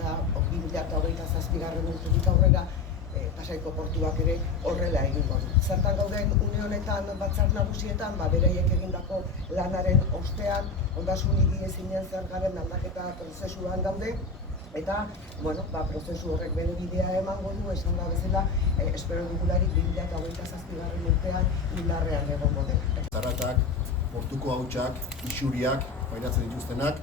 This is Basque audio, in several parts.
2027 urtetik aurrera Pasaiko portuak ere horrela egingo du. Zertan gauden une honetan batzar nagusietan, beraiek egindako lanaren ostean, ondasun higiezinen zergaren aldaketa prozesuan gaude, eta, prozesu horrek bere bidea emango du, esan da bezala, espero dugularik 2027 urtean indarrean egongo dela. Zaratak, portuko hautsak, isuriak, pairatzen dituztenak,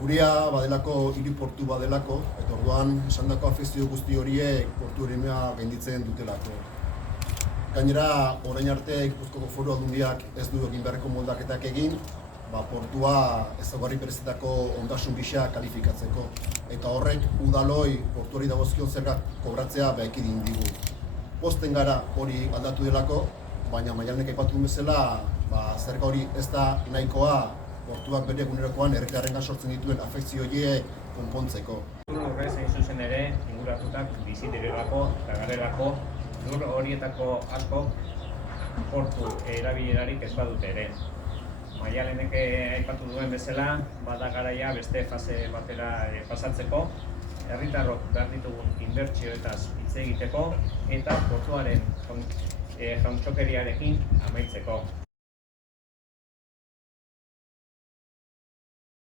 gurea badelako, hiri portu badelako, eta orduan esandako afekzio guzti horiek portu eremea gainditzen dutelako. Gainera, orain arte Gipuzkoako Foru Aldundiak ez du egin beharreko moldaketak egin, portua ezaugarri berezietako ondasun gisa kalifikatzeko. Eta horrek udaloi portuari dagozkion zergak kobratzea ekidin digu. Pozten gara hori aldatu delako, baina Maialenek aipatu duen bezala, zerga hori ez da nahikoa portuak bere egunerokoan herritarrengan sortzen dituen afekzio horiek konpontzeko. Lur horrez hain zuzen ere, inguratutak bizi direlako eta garelako lur horietako asko portu erabilerarik ez badute ere. Maialenek aipatu duen bezala, bada garaia beste fase batera pasatzeko, herritarrok behar ditugun inbertsioetaz hitz egiteko eta portuaren jauntxokeriarekin amaitzeko.